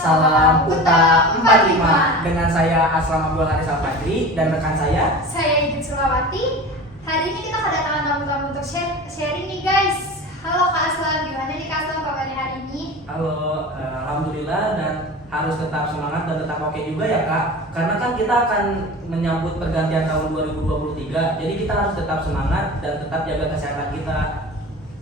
Salam Uta 45 dengan saya Aslam Abdul Haris Al-Fadri dan rekan saya Idit Sulawati. Hari ini kita kedatangan tamu-tamu untuk sharing nih guys. Halo Kak Aslam, gimana nih Kak Aslam kabarnya hari ini? Halo, alhamdulillah dan harus tetap semangat dan tetap oke juga ya Kak. Karena kan kita akan menyambut pergantian tahun 2023, jadi kita harus tetap semangat dan tetap jaga kesehatan kita.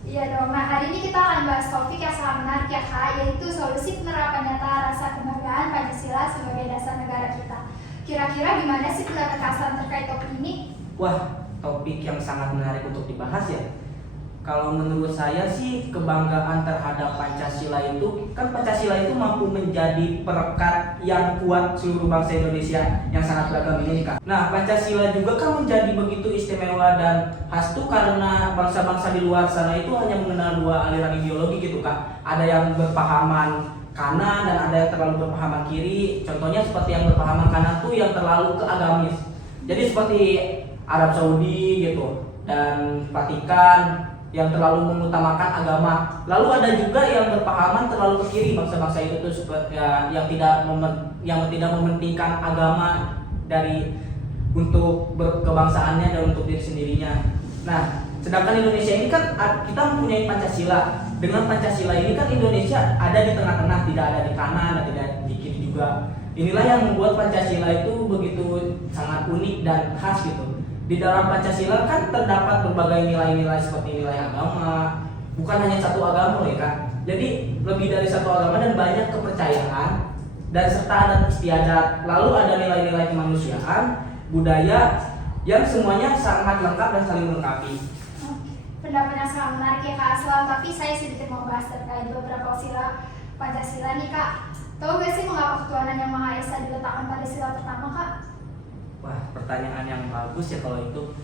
Iya dong, nah hari ini kita akan bahas topik yang sangat menarik ya Kak, yaitu solusi penerapan nyata rasa kebanggaan Pancasila sebagai dasar negara kita. Kira-kira gimana sih pendapat Kak Aslam terkait topik ini? Wah, topik yang sangat menarik untuk dibahas ya. Kalau menurut saya sih kebanggaan terhadap Pancasila itu, kan Pancasila itu mampu menjadi perekat yang kuat seluruh bangsa Indonesia yang sangat beragam ini Kak. Nah, Pancasila juga kan menjadi begitu istimewa dan khas tuh karena bangsa-bangsa di luar sana itu hanya mengenal dua aliran ideologi gitu Kak. Ada yang berpahaman kanan dan ada yang terlalu berpahaman kiri. Contohnya seperti yang berpahaman kanan tuh yang terlalu ke agamis. Jadi seperti Arab Saudi gitu dan Vatikan yang terlalu mengutamakan agama. Lalu ada juga yang berpahaman terlalu ke kiri, bangsa-bangsa itu tuh seperti yang tidak mementingkan agama dari untuk kebangsaannya dan untuk diri sendirinya. Nah, sedangkan Indonesia ini kan kita mempunyai Pancasila. Dengan Pancasila ini kan Indonesia ada di tengah-tengah, tidak ada di kanan dan tidak di kiri juga. Inilah yang membuat Pancasila itu begitu sangat unik dan khas gitu. Di dalam Pancasila kan terdapat berbagai nilai-nilai seperti nilai agama, bukan hanya satu agama ya Kak. Jadi lebih dari satu agama dan banyak kepercayaan dan serta adat istiadat. Lalu ada nilai-nilai kemanusiaan, budaya yang semuanya sangat lengkap dan saling melengkapi. Pendapatnya sangat menarik ya Kak Aslam, tapi saya sedikit mau bahas terkait beberapa sila Pancasila nih Kak. Tahu gak sih mengapa ketuhanan yang Maha Esa diletakkan pada sila pertama Kak? Wah, pertanyaan yang bagus ya kalau itu.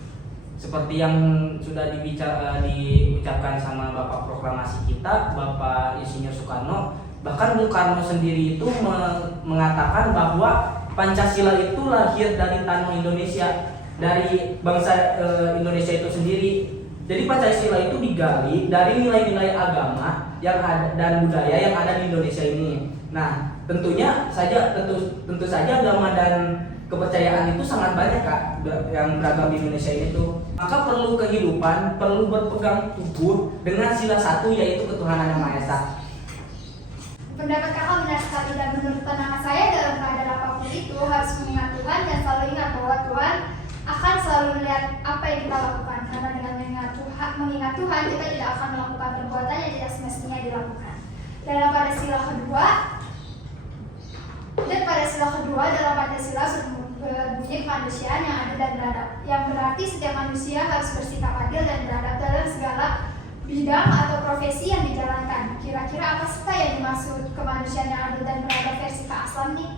Seperti yang sudah diucapkan sama Bapak Proklamasi kita, Bapak Insinyur Soekarno. Bahkan Bung Karno sendiri itu mengatakan bahwa Pancasila itu lahir dari tanah Indonesia, dari bangsa Indonesia itu sendiri. Jadi Pancasila itu digali dari nilai-nilai agama yang ada dan budaya yang ada di Indonesia ini. Nah, tentu saja agama dan kepercayaan itu sangat banyak Kak yang beragam di Indonesia ini tuh. Maka perlu kehidupan, perlu berpegang teguh dengan sila satu yaitu ketuhanan yang Maha Esa. Pendapat kakak benar sekali dan menurut pandangan saya dalam keadaan apapun itu harus mengingat Tuhan dan selalu ingat bahwa Tuhan akan selalu melihat apa yang kita lakukan, karena dengan mengingat Tuhan kita tidak akan melakukan perbuatan yang tidak semestinya dilakukan. Dan pada sila kedua dalam Pancasila berbunyi kemanusiaan yang adil dan beradab, yang berarti setiap manusia harus bersikap adil dan beradab dalam segala bidang atau profesi yang dijalankan. Kira-kira apa sih Kak yang dimaksud kemanusiaan yang adil dan beradab versi Kak Aslam nih?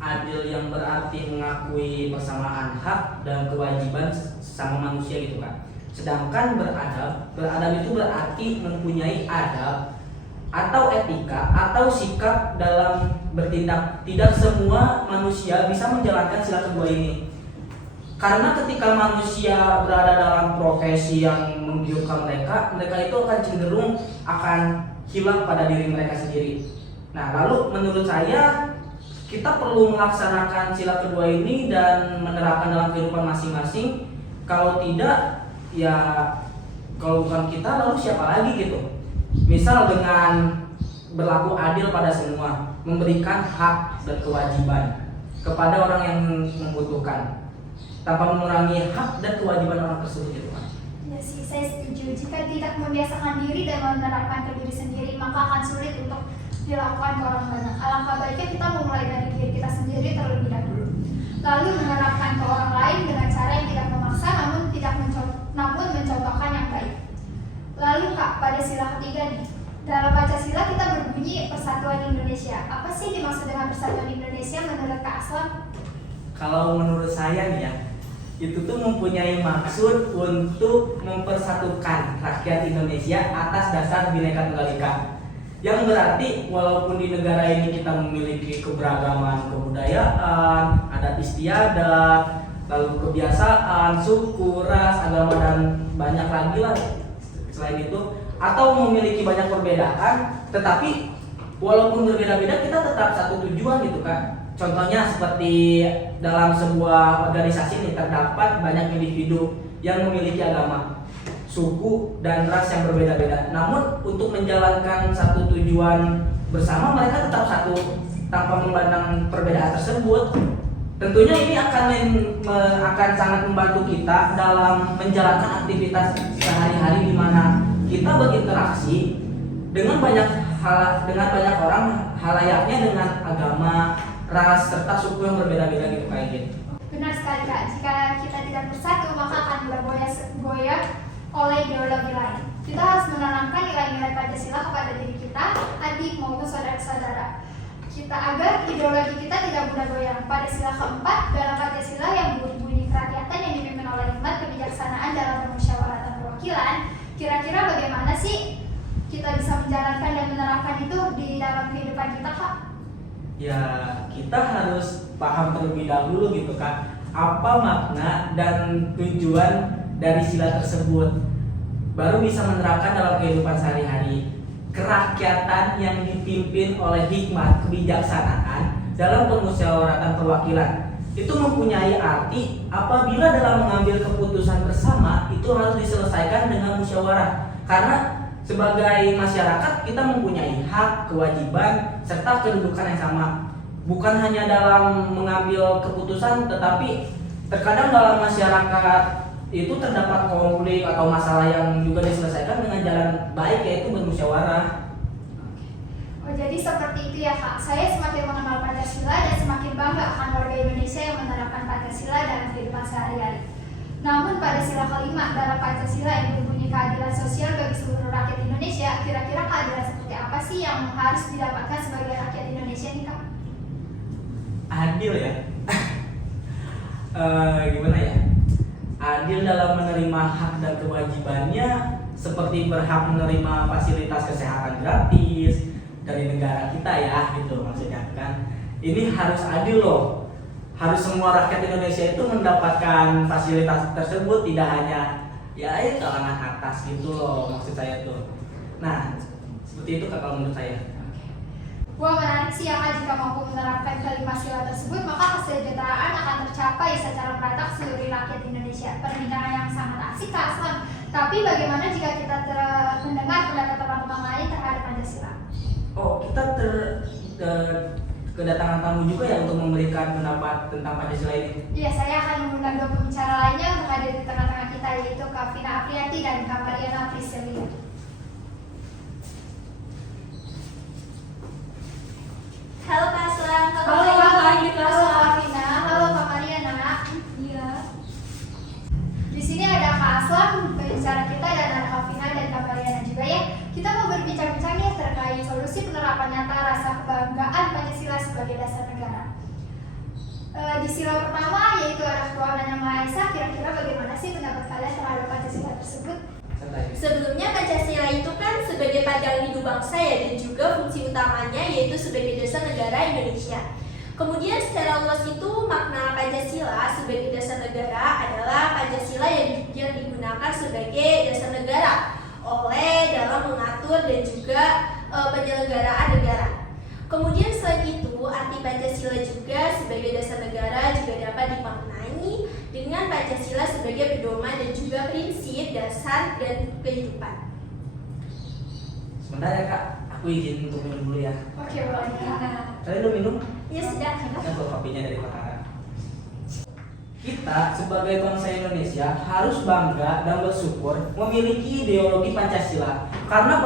Adil yang berarti mengakui persamaan hak dan kewajiban sesama manusia gitu kan. Sedangkan beradab itu berarti mempunyai adab atau etika atau sikap dalam bertindak. Tidak semua manusia bisa menjalankan sila kedua ini. Karena ketika manusia berada dalam profesi yang menggiurkan mereka itu akan cenderung akan hilang pada diri mereka sendiri. Nah, lalu menurut saya kita perlu melaksanakan sila kedua ini dan menerapkan dalam kehidupan masing-masing. Kalau tidak, ya kalau bukan kita lalu siapa lagi gitu. Misal dengan berlaku adil pada semua, memberikan hak dan kewajiban kepada orang yang membutuhkan, tanpa mengurangi hak dan kewajiban orang tersebut gitu kan. Ya sih, saya setuju. Jika tidak membiasakan diri dan menerapkan ke diri sendiri, maka akan sulit untuk dilakukan ke orang banyak. Alangkah baiknya kita memulai dari diri kita sendiri terlebih dahulu, lalu menerapkan ke orang lain dengan cara yang tidak memaksa namun mencontohkan yang baik. Lalu Kak, pada sila ketiga nih, dalam Pancasila kita berbunyi Persatuan Indonesia. Apa sih dimaksud dengan Persatuan Indonesia menurut Kak Aslam? Kalau menurut saya nih ya, itu tuh mempunyai maksud untuk mempersatukan rakyat Indonesia atas dasar Bhinneka Tunggal Ika. Yang berarti walaupun di negara ini kita memiliki keberagaman kebudayaan, adat istiadat, lalu kebiasaan, suku, ras, agama dan banyak lagi lah selain itu, atau memiliki banyak perbedaan, tetapi walaupun berbeda-beda kita tetap satu tujuan gitu kan. Contohnya seperti dalam sebuah organisasi ini terdapat banyak individu yang memiliki agama, suku, dan ras yang berbeda-beda. Namun untuk menjalankan satu tujuan bersama mereka tetap satu tanpa memandang perbedaan tersebut. Tentunya ini akan sangat membantu kita dalam menjalankan aktivitas sehari-hari di mana kita berinteraksi dengan banyak orang, halayaknya dengan agama, ras, serta suku yang berbeda-beda gitu kayak gitu. Benar sekali Kak, jika kita tidak bersatu maka akan bergoyah oleh ideologi lain. Kita harus menanamkan nilai-nilai Pancasila kepada diri kita, adik maupun saudara-saudara kita agar ideologi kita tidak mudah goyah. Pada sila keempat dalam Pancasila yang berbunyi kerakyatan yang dipimpin oleh hikmat kebijaksanaan dalam permusyawaratan perwakilan, kira-kira bagaimana sih kita bisa menjalankan dan menerapkan itu di dalam kehidupan kita Kak? Ya, kita harus paham terlebih dahulu gitu kan, apa makna dan tujuan dari sila tersebut, baru bisa menerapkan dalam kehidupan sehari-hari. Kerakyatan yang dipimpin oleh hikmat kebijaksanaan dalam permusyawaratan perwakilan itu mempunyai arti apabila dalam mengambil keputusan bersama itu harus diselesaikan dengan musyawarah, karena sebagai masyarakat kita mempunyai hak, kewajiban, serta kedudukan yang sama. Bukan hanya dalam mengambil keputusan, tetapi terkadang dalam masyarakat itu terdapat konflik atau masalah yang juga diselesaikan dengan jalan baik, yaitu bermusyawarah. Oh, jadi seperti itu ya Kak. Saya semakin mengenal Pancasila dan semakin bangga akan warga Indonesia yang menerapkan Pancasila dalam kehidupan sehari-hari. Namun pada sila kelima dalam Pancasila yang berbunyi keadilan sosial bagi seluruh rakyat Indonesia, kira-kira keadilan seperti apa sih yang harus didapatkan sebagai rakyat Indonesia nih Kak? Adil ya. Gimana ya? Adil dalam menerima hak dan kewajibannya, seperti berhak menerima fasilitas kesehatan gratis dari negara kita ya, gitu maksudnya kan. Ini harus adil loh. Harus semua rakyat Indonesia itu mendapatkan fasilitas tersebut, tidak hanya ya kalangan atas gitu loh, maksud saya tuh. Nah, seperti itu kalau menurut saya. Wah, menarik sih ya Kak, jika mampu menerapkan kelima sila tersebut maka kesejahteraan akan tercapai secara merata seluruh rakyat Indonesia. Perbincangan yang sangat asik Kak Aslam. Tapi bagaimana jika kita mendengar pendapat teman-teman lain terhadap Pancasila? Oh, kita kedatangan tamu juga ya untuk memberikan pendapat tentang Pancasila ini. Iya, saya akan mengundang dua pembicara lainnya untuk hadir di tengah-tengah kita, yaitu Kak Vina Aprianti dan Kak Mariana Priscilia. Halo Kak Aslam, Halo Kak Vina, halo Kak Mariana. Iya. Di sini ada Kak Aslam, pembicara kita, dan ada Kak Vina dan Kak Mariana juga ya. Kita mau berbincang-bincang ya terkait solusi penerapan nyata rasa kebanggaan Pancasila sebagai dasar negara. Di sila pertama yaitu ada Ketuhanan Yang Maha Esa, kira-kira bagaimana sih pendapat kalian terhadap Pancasila tersebut? Sebelumnya Pancasila itu kan sebagai pandangan hidup bangsa ya, dan juga fungsi utamanya yaitu sebagai dasar negara Indonesia. Kemudian secara luas itu makna Pancasila sebagai dasar negara adalah Pancasila yang digunakan sebagai dasar negara oleh dalam mengatur dan juga penyelenggaraan negara. Kemudian selain itu, arti Pancasila juga sebagai dasar negara juga dapat dimaknai dengan Pancasila sebagai pedoman dan juga prinsip dasar dan kehidupan. Sebentar ya Kak, aku izin untuk minum dulu ya. Oke, boleh Kak. Kalian udah minum? Ya sudah. Kan tuh kopinya dari Mataram. Kita sebagai bangsa Indonesia harus bangga dan bersyukur memiliki ideologi Pancasila, karena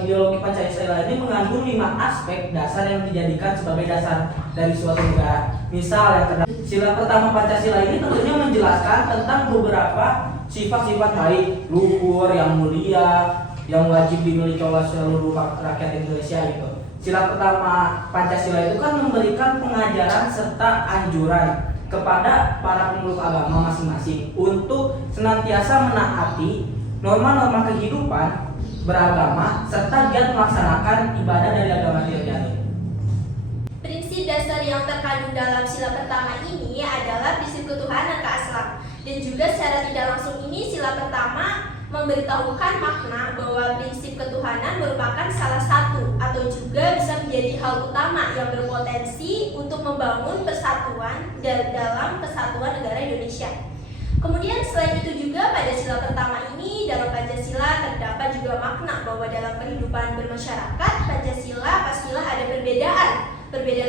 ideologi Pancasila ini mengandung 5 aspek dasar yang dijadikan sebagai dasar dari suatu negara. Misal yang terdapat sila pertama Pancasila ini tentunya menjelaskan tentang beberapa sifat-sifat baik, luhur, yang mulia, yang wajib dimiliki oleh seluruh rakyat Indonesia gitu. Sila pertama Pancasila itu kan memberikan pengajaran serta anjuran kepada para pemeluk agama masing-masing untuk senantiasa menaati norma-norma kehidupan beragama serta giat melaksanakan ibadah dari agama terjadi. Prinsip dasar yang terkandung dalam sila pertama ini adalah prinsip ketuhanan Kak Aslam, dan juga secara tidak langsung ini sila pertama memberitahukan makna bahwa prinsip ketuhanan merupakan salah satu atau juga bisa hal utama yang berpotensi untuk membangun persatuan dalam kesatuan negara Indonesia. Kemudian selain itu juga pada sila pertama ini dalam Pancasila terdapat juga makna bahwa dalam kehidupan bermasyarakat Pancasila pastilah ada perbedaan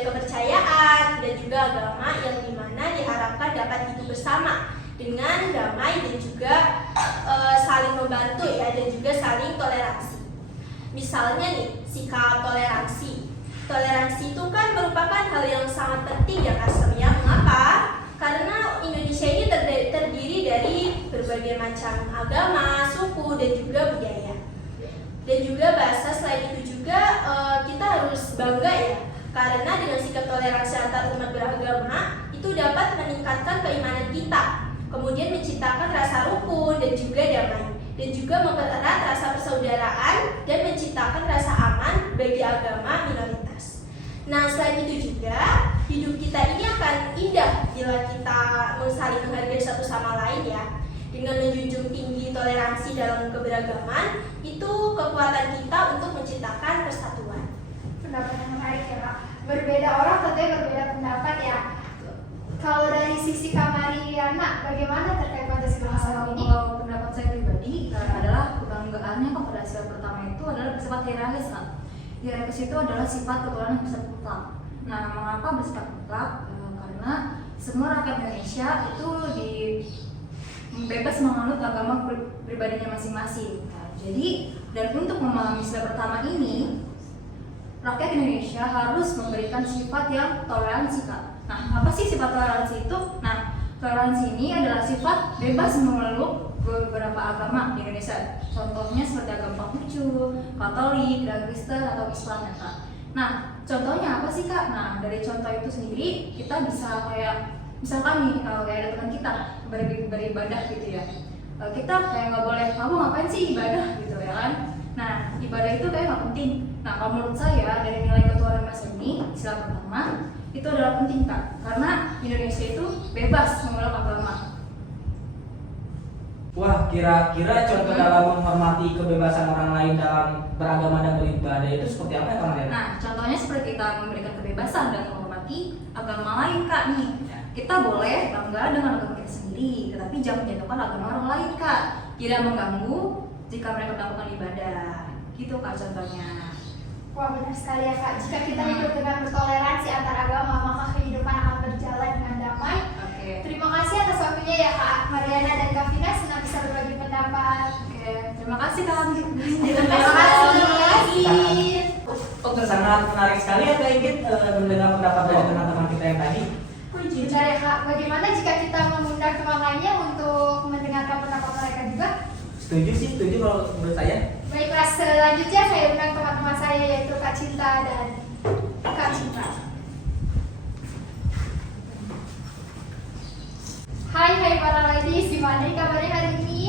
kepercayaan dan juga agama yang dimana diharapkan dapat hidup bersama dengan damai dan juga saling membantu ya, dan juga saling toleransi. Misalnya nih, sikap toleransi. Toleransi itu kan merupakan hal yang sangat penting ya Kak Surya. Mengapa? Karena Indonesia ini terdiri dari berbagai macam agama, suku, dan juga budaya. Dan juga bahasa. Selain itu juga kita harus bangga ya, karena dengan sikap toleransi antar umat beragama itu dapat meningkatkan keimanan kita, kemudian menciptakan rasa rukun dan juga damai, dan juga mempererat rasa persaudaraan dan menciptakan rasa aman bagi agama minoritas. Nah, selain itu juga hidup kita ini akan indah bila kita saling menghargai satu sama lain ya. Dengan menjunjung tinggi toleransi dalam keberagaman, itu kekuatan kita untuk menciptakan persatuan. Pendapat yang menarik ya Kak. Berbeda orang tentunya berbeda pendapat ya. Kalau dari sisi Kak Mariana, bagaimana terkait Pancasila masalah ini? Kalau pendapat saya pribadi adalah kebanggaannya pada sila pertama itu adalah bersifat hierarkis kan. Hierarkis itu adalah sifat ketuhanan yang bersifat mutlak. Nah, mengapa bersifat mutlak? Karena semua rakyat Indonesia itu bebas menganut agama pribadinya masing-masing. Nah, jadi dan untuk memahami sila pertama ini, rakyat Indonesia harus memberikan sifat yang toleransi Kak. Nah, apa sih sifat toleransi itu? Nah, toleransi ini adalah sifat bebas memeluk beberapa agama di Indonesia. Contohnya seperti agama Konghucu, Katolik, dan Kristen atau Islam ya Kak. Nah, contohnya apa sih Kak? Nah, dari contoh itu sendiri kita bisa kayak misalkan nih kayak ada teman kita beribadah gitu ya. Kita kayak nggak boleh, kamu ngapain sih ibadah gitu ya kan? Nah, ibadah itu kayak nggak penting. Nah, kalau menurut saya dari nilai ketuhanan Mas ini, sila pertama itu adalah penting Kak, karena Indonesia itu bebas memeluk agama. Wah, kira-kira contoh dalam menghormati kebebasan orang lain dalam beragama dan beribadah itu seperti apa ya Kak Mariana? Nah, contohnya seperti kita memberikan kebebasan dan menghormati agama lain Kak nih. Kita boleh bangga dengan agama kita sendiri, tetapi jangan menjatuhkan agama orang lain Kak. Tidak mengganggu jika mereka melakukan ibadah. Gitu Kak contohnya. Wah, benar sekali ya Kak. Jika kita hidup dengan bertoleransi antar agama, maka kehidupan akan berjalan dengan damai. Oke. Terima kasih atas waktunya ya Kak Mariana dan Kak Vina, senang bisa berbagi pendapat. Oke, terima kasih Kak. Terima kasih. Sangat menarik sekali ya Kak Inggit mendengar pendapat dari teman-teman kita yang tadi. Bentar ya Kak, bagaimana jika kita mengundang teman lainnya untuk mendengarkan pendapat mereka juga? Setuju kalau menurut saya. Baiklah, selanjutnya saya undang teman-teman saya yaitu Kak Cinta dan Kak Cinta. Hai para ladies, gimana nih kabarnya hari ini?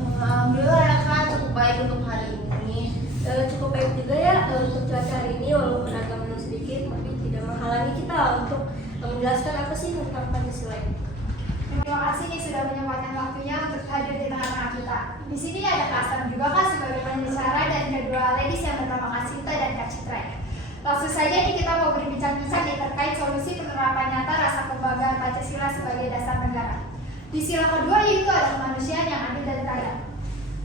Alhamdulillah ya Kak, cukup baik untuk hari ini. Cukup baik juga ya untuk cuaca hari ini, walaupun agak mendung sedikit, tapi tidak menghalangi kita untuk menjelaskan apa sih tentang Pancasila ini. Terima kasih nih sudah menyempatkan waktunya untuk hadir di tengah-tengah kita. Di sini ada Kak Asam juga Kak sebagai pembicara dan kedua ladies yang bernama Kak Cinta dan Kak Citra. Langsung saja nih kita mau berbincang-bincang nih terkait solusi penerapan nyata rasa kebanggaan Pancasila sebagai dasar negara. Di sila kedua yaitu adalah kemanusiaan yang adil dan beradab.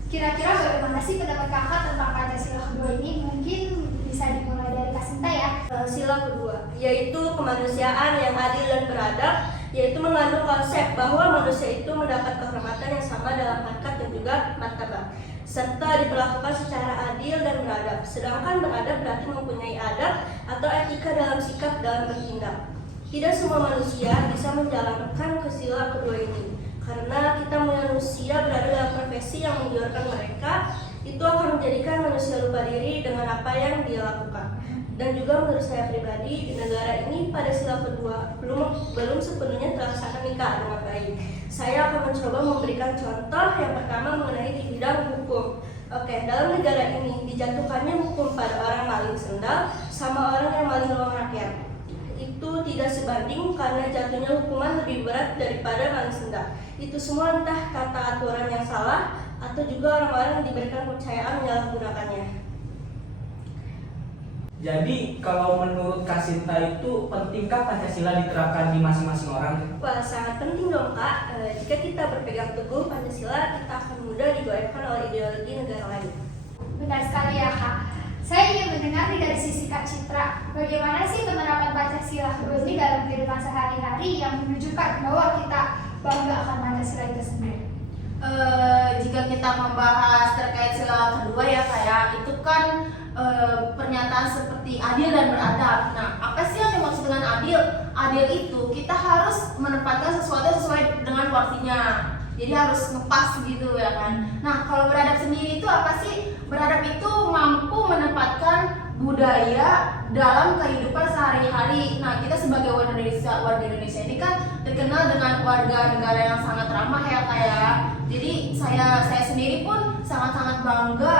Kira-kira bagaimana sih pendapat kakak tentang Pancasila kedua ini? Mungkin bisa dimulai dari Kak Cinta ya. Sila kedua, yaitu kemanusiaan yang adil dan beradab, yaitu mengandung konsep bahwa manusia itu mendapat kehormatan yang sama dalam harkat dan juga martabat, serta diperlakukan secara adil dan beradab. Sedangkan beradab berarti mempunyai adab atau etika dalam sikap dalam bertindak. Tidak semua manusia bisa menjalankan kesila kedua ini, karena kita manusia berada dalam profesi yang mengeluarkan mereka, itu akan menjadikan manusia lupa diri dengan apa yang dia lakukan. Dan juga menurut saya pribadi, di negara ini pada sila kedua belum sepenuhnya terlaksana nikah dengan baik. Saya akan mencoba memberikan contoh yang pertama mengenai di bidang hukum. Oke, dalam negara ini dijatuhkannya hukum pada orang maling sendal sama orang yang maling uang rakyat. Itu tidak sebanding karena jatuhnya hukuman lebih berat daripada maling sendal. Itu semua entah kata aturan yang salah atau juga orang-orang yang diberikan kepercayaan menyalahgunakannya. Jadi kalau menurut Kak Sinta itu pentingkah Pancasila diterapkan di masing-masing orang? Wah, sangat penting dong Kak. Jika kita berpegang teguh Pancasila, kita akan mudah digoyahkan oleh ideologi negara lain. Benar sekali ya Kak. Saya ingin mendengar nih dari sisi Kak Citra, bagaimana sih penerapan Pancasila ini dalam kehidupan sehari-hari yang menunjukkan bahwa kita bangga akan Pancasila itu sendiri? Jika kita membahas terkait sila kedua ya kayak itu kan pernyataan seperti adil dan beradab. Nah, apa sih yang dimaksud dengan adil? Adil itu kita harus menempatkan sesuatu sesuai dengan porsinya. Jadi harus ngepas gitu ya kan. Nah, kalau beradab sendiri itu apa sih? Beradab itu mampu menempatkan budaya dalam kehidupan sehari-hari. Nah, kita sebagai warga Indonesia ini kan terkenal dengan warga negara yang sangat ramah ya kayak. Jadi saya sendiri pun sangat-sangat bangga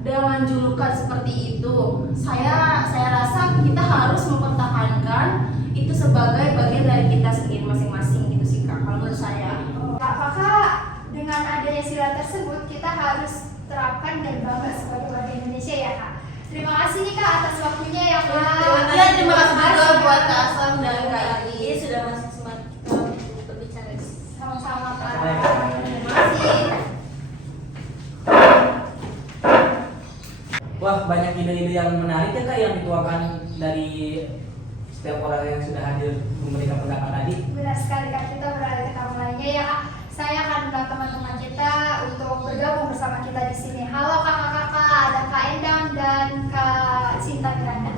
dengan julukan seperti itu. Saya rasa kita harus mempertahankan itu sebagai bagian dari kita sendiri masing-masing gitu sih Kak. Kalau menurut saya. Apakah dengan adanya sila tersebut kita harus terapkan dan bangga sebagai warga Indonesia ya Kak? Terima kasih nih Kak atas waktunya ya Kak. Iya, terima kasih juga buat Kak Aslam dan Kak Ini Adi. sudah masuk sempat untuk berbicara. Sama-sama Kak. Terima kasih. Wah, banyak ide-ide yang menarik ya Kak yang dituangkan dari setiap orang yang sudah hadir memberikan pendapat tadi. Benar sekali Kak, kita beralih ke tamu lainnya ya Kak. Saya akan undang teman-teman kita untuk bergabung bersama kita di sini. Halo kakak-kakak, ada Kak Endang dan Kak Sinta Miranda.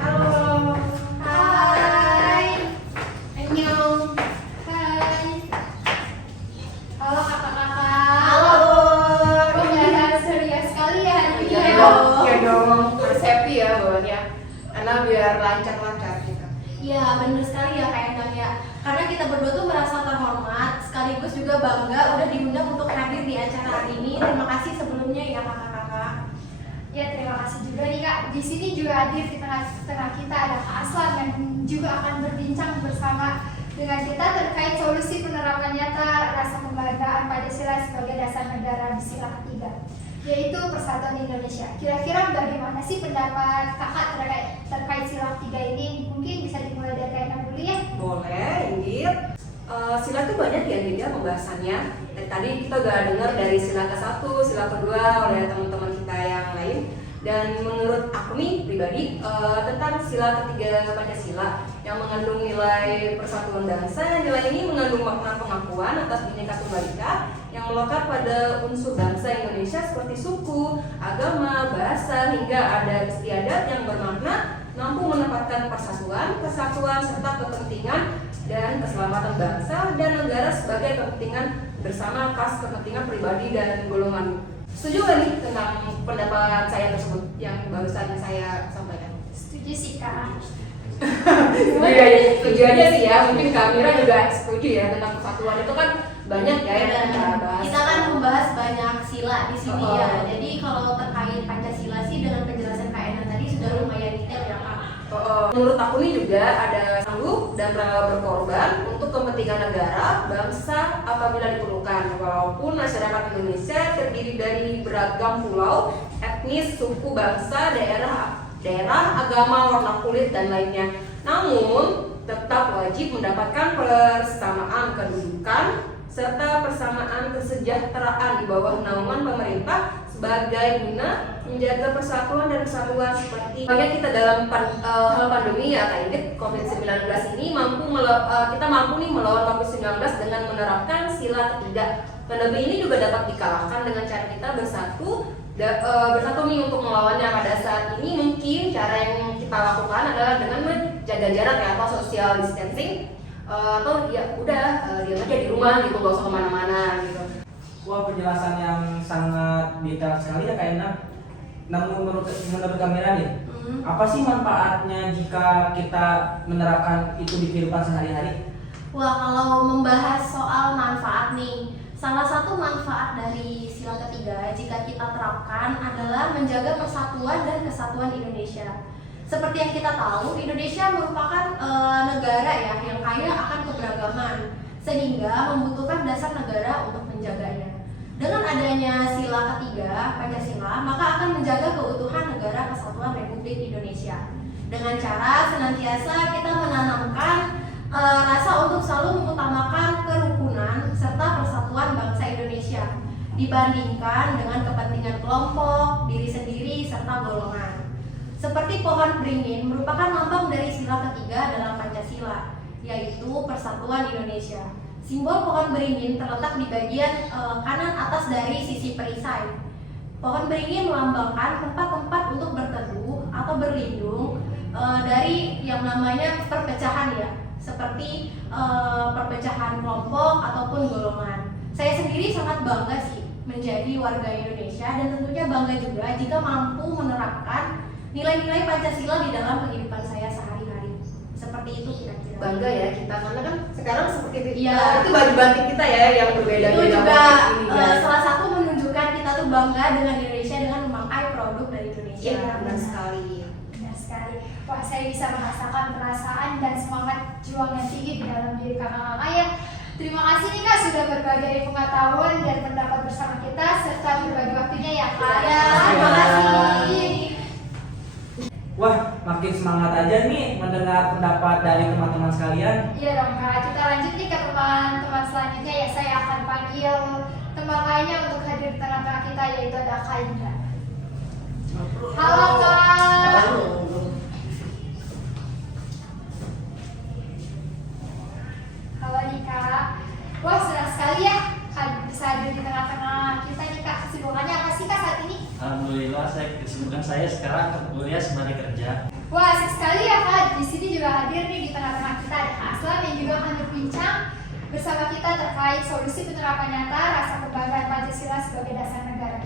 Halo. Hai. Annyeong. Hai. Halo kakak-kakak. Halo. Kelihatan serius sekali ya hari ini. Ya dong, harus happy ya bawaannya. Karena biar lancar-lancar gitu. Ya, benar sekali ya Kak Endang ya. Karena kita berdua tuh merasa terhormat, sekaligus juga bangga udah diundang untuk hadir di acara hari ini. Terima kasih sebelumnya ya kakak-kakak. Ya terima kasih juga nih Kak. Di sini juga hadir di tengah-tengah kita ada Kak Aslan yang juga akan berbincang bersama dengan kita terkait solusi penerapan nyata rasa kebanggaan Pancasila sebagai dasar negara di sila ketiga, yaitu Persatuan Indonesia. Kira-kira bagaimana sih pendapat kakak terkait sila ketiga ini? Mungkin bisa dimulai dari Kak Endang dulu ya. Boleh, Inggit. Sila tuh banyak ya Inggit ya pembahasannya. Dan tadi kita udah dengar dari sila ke-1, sila kedua oleh teman-teman kita yang lain. Dan menurut aku nih pribadi tentang sila ketiga Pancasila yang mengandung nilai persatuan bangsa, nilai ini mengandung makna pengakuan atas Bhinneka Tunggal Ika yang melekat pada unsur bangsa Indonesia seperti suku, agama, bahasa hingga adat istiadat yang bermakna mampu menempatkan persatuan, kesatuan serta kepentingan dan keselamatan bangsa dan negara sebagai kepentingan bersama atas kepentingan pribadi dan golongan. Setuju gak nih tentang pendapat saya tersebut yang barusan saya sampaikan? Setuju sih Kak. Setuju aja sih ya, mungkin Kak Mira juga setuju ya tentang kesatuan itu kan banyak ya yang kita bahas. Kita kan membahas banyak sila di sini Oh. ya. Jadi kalau terkait Pancasila sih dengan penjelasan Kak Endang tadi sudah lumayan detail ya Kak. Menurut aku nih juga ada sanggup dan rela berkorban untuk kepentingan negara, bangsa apabila diperlukan. Walaupun masyarakat Indonesia terdiri dari beragam pulau, etnis, suku, bangsa, daerah, agama, warna kulit dan lainnya. Namun tetap wajib mendapatkan persamaan kedudukan serta persamaan kesejahteraan di bawah naungan pemerintah sebagai guna menjaga persatuan dan kesatuan seperti makanya kita dalam hal pandemi ya Kak Indit COVID-19 ini kita mampu nih melawan COVID-19 dengan menerapkan sila ketiga. Pandemi ini juga dapat dikalahkan dengan cara kita bersatu nih untuk melawannya. Pada saat ini mungkin cara yang kita lakukan adalah dengan menjaga jarak ya atau social distancing atau ya udah diam aja di rumah gitu, gak usah kemana-mana gitu. Wah, penjelasan yang sangat detail sekali ya Kak Endang. Namun menurut kamera nih, apa sih manfaatnya jika kita menerapkan itu di kehidupan sehari-hari? Wah, kalau membahas soal manfaat nih, salah satu manfaat dari sila ketiga jika kita terapkan adalah menjaga persatuan dan kesatuan Indonesia. Seperti yang kita tahu, Indonesia merupakan negara ya yang kaya akan keberagaman, sehingga membutuhkan dasar negara untuk menjaganya. Dengan adanya sila ketiga, Pancasila, maka akan menjaga keutuhan Negara Kesatuan Republik Indonesia. Dengan cara senantiasa kita menanamkan rasa untuk selalu mengutamakan kerukunan serta persatuan bangsa Indonesia dibandingkan dengan kepentingan kelompok, diri sendiri, serta golongan. Seperti pohon beringin merupakan lambang dari sila ketiga dalam Pancasila, yaitu persatuan Indonesia. Simbol pohon beringin terletak di bagian kanan atas dari sisi perisai. Pohon beringin melambangkan tempat-tempat untuk berteduh atau berlindung dari yang namanya perpecahan ya, seperti perpecahan kelompok ataupun golongan. Saya sendiri sangat bangga sih menjadi warga Indonesia dan tentunya bangga juga jika mampu menerapkan nilai-nilai Pancasila di dalam kehidupan saya sehari-hari. Seperti itu kira-kira. Bangga ya kita, karena kan sekarang seperti itu. Iya. Itu baju batik kita ya yang berbeda-beda. Itu juga ini kan. salah satu menunjukkan kita tuh bangga dengan Indonesia dengan memakai produk dari Indonesia. Iya, benar sekali. Benar sekali. Wah, saya bisa merasakan perasaan dan semangat juang yang tinggi di dalam diri kakak-kakak ya. Terima kasih nih Kak sudah berbagi pengetahuan dan pendapat bersama kita serta berbagi waktunya ya Kak. Ya, Terima kasih. Wah, makin semangat aja nih mendengar pendapat dari teman-teman sekalian. Iya dong Kak, kita lanjut nih ke teman-teman selanjutnya ya. Saya akan panggil teman lainnya untuk hadir di tengah-tengah kita yaitu ada Kak Indra. Halo Kak. Halo nih Kak. Wah, senang sekali ya bisa hadir di tengah-tengah kita nih Kak. Kesibukannya apa sih Kak saat ini? Alhamdulillah, kesibukan saya sekarang kuliah sembari kerja. Wah, asik sekali ya Kak. Di sini juga hadir nih di tengah-tengah kita ada Kak Aslam yang juga akan berbincang bersama kita terkait solusi penerapan nyata rasa kebanggaan Pancasila sebagai dasar negara.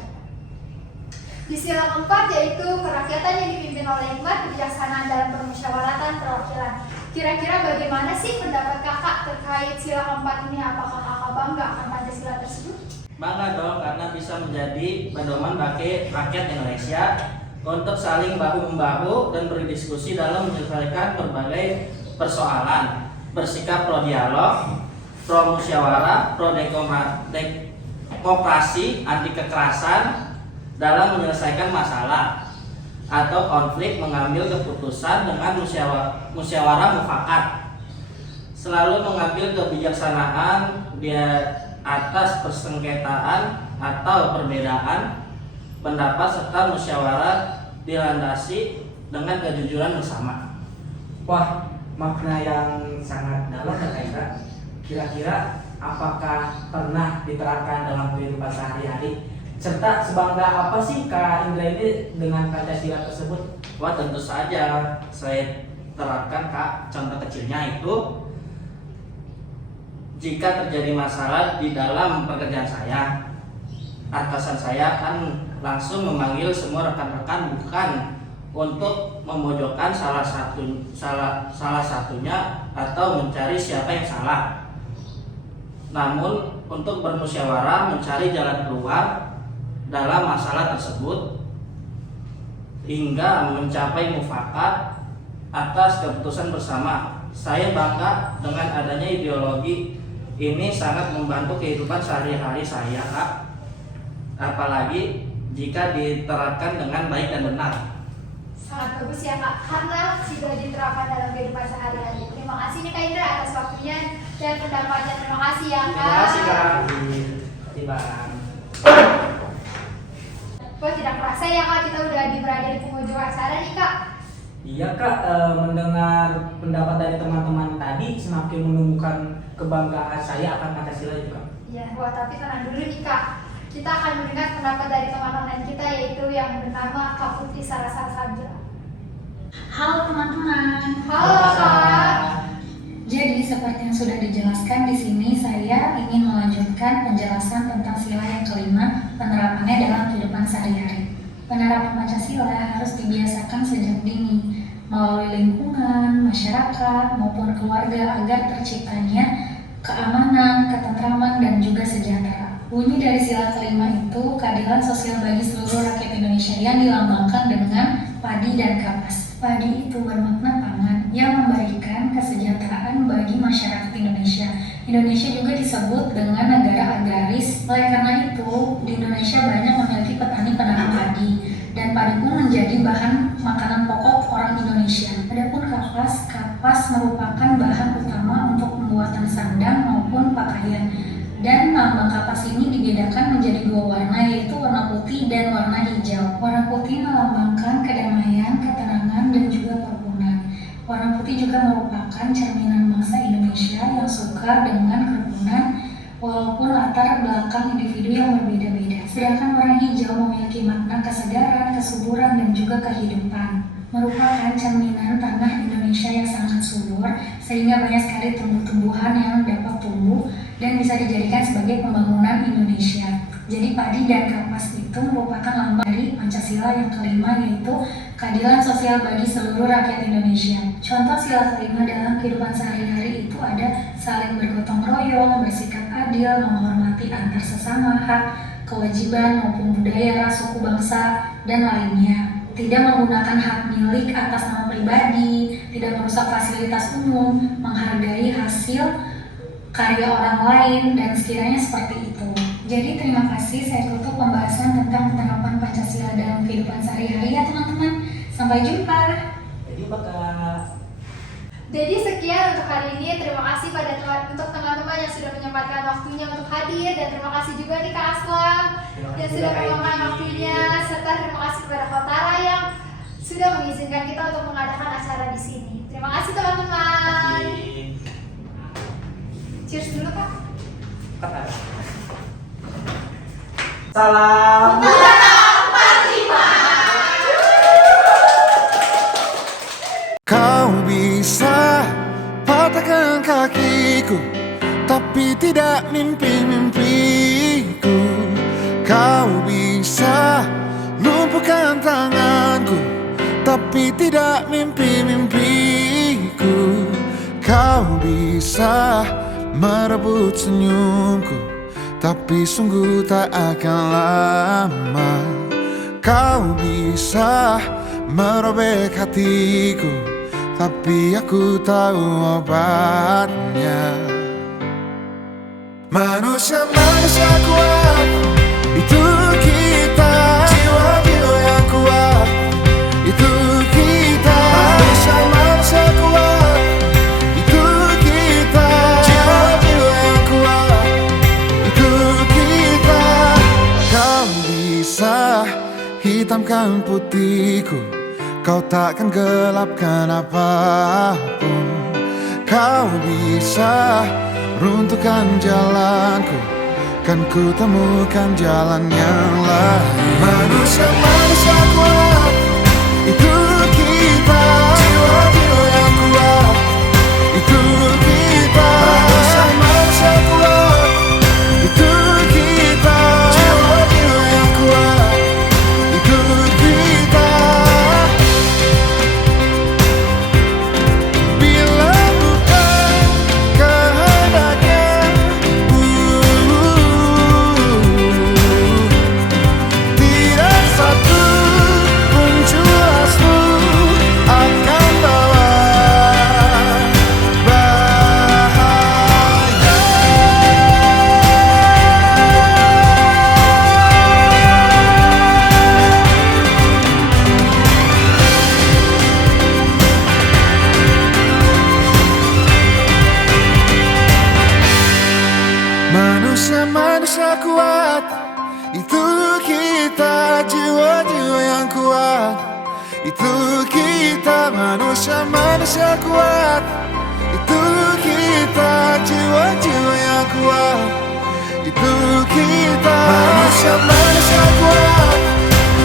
Di sila keempat yaitu kerakyatan yang dipimpin oleh hikmat, kebijaksanaan dalam permusyawaratan perwakilan. Kira-kira bagaimana sih pendapat kakak terkait sila keempat ini? Apakah kakak bangga akan Pancasila tersebut? Bangga dong karena bisa menjadi pedoman bagi rakyat Indonesia untuk saling bahu-membahu dan berdiskusi dalam menyelesaikan berbagai persoalan, bersikap pro dialog, pro musyawarah, pro demokrasi, anti kekerasan dalam menyelesaikan masalah atau konflik, mengambil keputusan dengan musyawarah mufakat, selalu mengambil kebijaksanaan di atas persengketaan atau perbedaan pendapat serta musyawarah dilandasi dengan kejujuran bersama. Wah, makna yang sangat dalam ya Kak Indra. Kira-kira apakah pernah diterapkan dalam kehidupan sehari-hari? Serta sebangga apa sih Kak Indra ini dengan Pancasila tersebut? Wah, tentu saja saya terapkan Kak. Contoh kecilnya itu jika terjadi masalah di dalam pekerjaan saya, atasan saya akan langsung memanggil semua rekan-rekan bukan untuk memojokkan salah satunya atau mencari siapa yang salah, namun untuk bermusyawarah mencari jalan keluar dalam masalah tersebut hingga mencapai mufakat atas keputusan bersama. Saya bangga dengan adanya ideologi ini, sangat membantu kehidupan sehari-hari saya Kak, apalagi jika diterapkan dengan baik dan benar. Sangat bagus ya Kak, karena sudah diterapkan dalam kehidupan sehari-hari. Terima kasih nih Kak Indra atas waktunya dan pendapatnya. Terima kasih ya Kak. Terima kasih Kak. Terima kasih. Wah, tidak kerasa ya Kak, kita udah berada di penghujung acara nih Kak. Iya Kak, mendengar pendapat dari teman-teman tadi semakin menumbuhkan kebanggaan saya akan Pancasila juga. Iya, wah tapi tenang dulu nih Kak. Kita akan mendengar pendapat dari teman-teman kita yaitu yang bernama Kak Putri Sarasabja. Halo teman-teman. Halo Kak. Jadi seperti yang sudah dijelaskan di sini, saya ingin melanjutkan penjelasan tentang sila yang kelima, penerapannya dalam kehidupan sehari-hari. Penerapan Pancasila harus dibiasakan sejak dini melalui lingkungan, masyarakat, maupun keluarga agar terciptanya keamanan, ketentraman, dan juga sejahtera. Bunyi dari sila kelima itu keadilan sosial bagi seluruh rakyat Indonesia yang dilambangkan dengan padi dan kapas. Padi itu bermakna pangan yang memberikan kesejahteraan bagi masyarakat Indonesia. Indonesia juga disebut dengan negara agraris. Oleh karena itu, di Indonesia banyak memiliki petani penanem padi, dan padi pun menjadi bahan makanan pokok orang Indonesia. Adapun kapas merupakan bahan utama untuk pembuatan sandang maupun pakaian. Dan lambang kapas ini dibedakan menjadi dua warna, yaitu warna putih dan warna hijau. Warna putih melambangkan kedamaian, ketenangan, dan juga kerukunan. Warna putih juga merupakan cerminan bangsa Indonesia yang suka dengan kerukunan walaupun latar belakang individu yang berbeda-beda. Sedangkan warna hijau memiliki makna kesegaran, kesuburan, dan juga kehidupan. Merupakan cerminan tanah Indonesia yang sangat subur, sehingga banyak sekali tumbuh-tumbuhan yang dapat tumbuh dan bisa dijadikan sebagai pembangunan Indonesia. Jadi padi dan kapas itu merupakan lambang dari Pancasila yang kelima, yaitu keadilan sosial bagi seluruh rakyat Indonesia. Contoh sila kelima dalam kehidupan sehari-hari itu ada saling bergotong royong, bersikap adil, menghormati antar sesama, hak, kewajiban maupun budaya, ras, suku, bangsa, dan lainnya. Tidak menggunakan hak milik atas nama pribadi, tidak merusak fasilitas umum, menghargai hasil karya orang lain, dan sekiranya seperti itu. Jadi terima kasih, saya tutup pembahasan tentang penerapan Pancasila dalam kehidupan sehari-hari ya teman-teman. Sampai jumpa. Jadi Kak. Jadi sekian untuk hari ini. Terima kasih untuk teman-teman yang sudah menyempatkan waktunya untuk hadir, dan terima kasih juga nih Kak Aslam yang sudah meluangkan waktunya, serta terima kasih kepada Kotara yang sudah mengizinkan kita untuk mengadakan acara di sini. Terima kasih teman-teman. Cheers dulu Kak. Salam. Kau bisa patahkan kakiku, tapi tidak mimpi-mimpiku. Kau bisa lumpuhkan tanganku, tapi tidak mimpi-mimpiku. Kau bisa merebut senyumku, tapi sungguh tak akan lama. Kau bisa merobek hatiku, tapi aku tahu obatnya. Manusia kuat, itu kita. Jiwa-jiwa yang kuat, itu kita. Manusia kuat, itu kita. Jiwa-jiwa yang kuat, itu kita. Kau bisa hitamkan putihku, kau takkan gelapkan apapun. Kau bisa runtuhkan jalanku, kan ku temukan jalan yang lain. Manusia kuat, itu kita. Jiwa-jiwa yang kuat, itu kita. Manusia kuat, itu kita. Jiwa-jiwa yang kuat, itu kita. Bila bukan kehendaknya, tidak satu pun jelasmu akan bawa bahaya. Manusia kuat, itu kita. Jiwa-jiwa yang kuat, itu kita. Manusia kuat, itu kita. Jiwa-jiwa yang kuat, itu kita. Manusia kuat,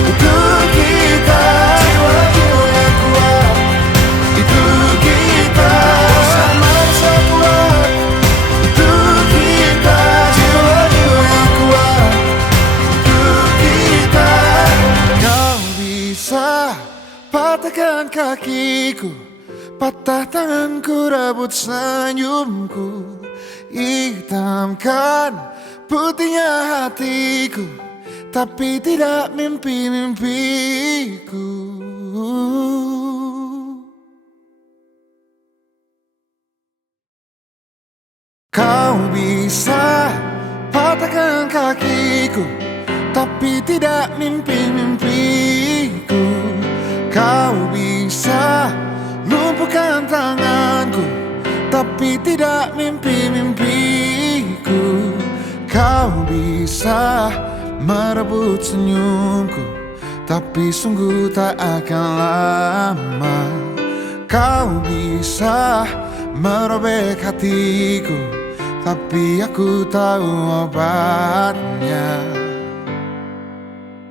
itu kita. Jiwa-jiwa yang kuat, itu kita. Manusia kuat, itu kita. Jiwa-jiwa yang kuat, itu kita. Kau bisa patahkan kakiku, patah tanganku, rebut senyumku, hitamkan putihnya hatiku, tapi tidak mimpi-mimpiku. hatiku, tapi tidak mimpi-mimpiku. Kau bisa lumpuhkan tanganku, tapi tidak mimpi-mimpiku. Kau bisa merebut senyumku, tapi sungguh tak akan lama. Kau bisa merobek hatiku, tapi aku tahu obatnya.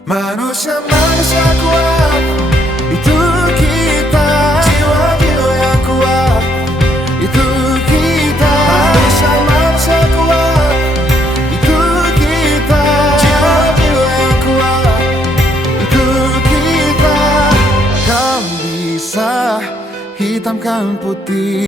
Manusia-manusia kuat, itu kita. Jiwa-jiwa yang kuat, itu kita. Manusia-manusia kuat, itu kita. Jiwa-jiwa yang kuat, itu kita. Kau bisa hitamkan putih.